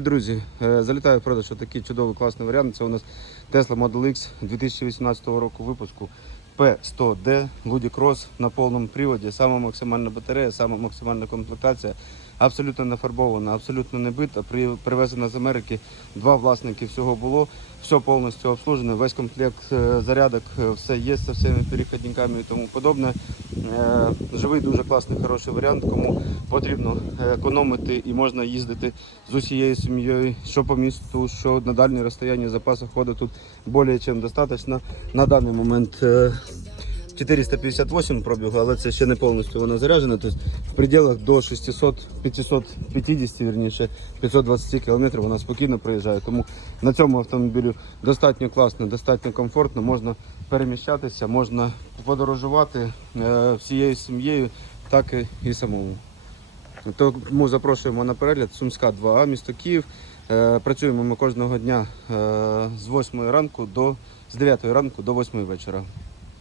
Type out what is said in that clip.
Друзі, Е, залітаю в продаж такий чудовий класний варіант. Це у нас Tesla Model X 2018 року випуску P100D Ludi Cross на повному приводі. Сама максимальна батарея, сама максимальна комплектація. Абсолютно не фарбована, абсолютно не бита. Привезена з Америки. Два власники всього було. Все повністю обслужено. Весь комплект е, зарядок, е, все є з всіми перехідниками і тому подобне. Е, Живий дуже класний, хороший варіант. Кому потрібно е, економити і можна їздити з усією сім'єю, що по місту, що на дальні розстояння запасу ходу тут більше ніж достатньо. На даний момент е, 458 пробігу, але це ще не повністю вона заряджена. Тобто в пределах до 600, 550, вірніше, 520 км вона спокійно проїжджає. Тому на цьому автомобілі достатньо класно, достатньо комфортно, можна переміщатися, можна подорожувати е, всією сім'єю, так і, самому. Тому запрошуємо на перегляд Сумська 2А, місто Київ. Е, Працюємо ми кожного дня е, з 8 ранку до з 9 ранку до 8 вечора.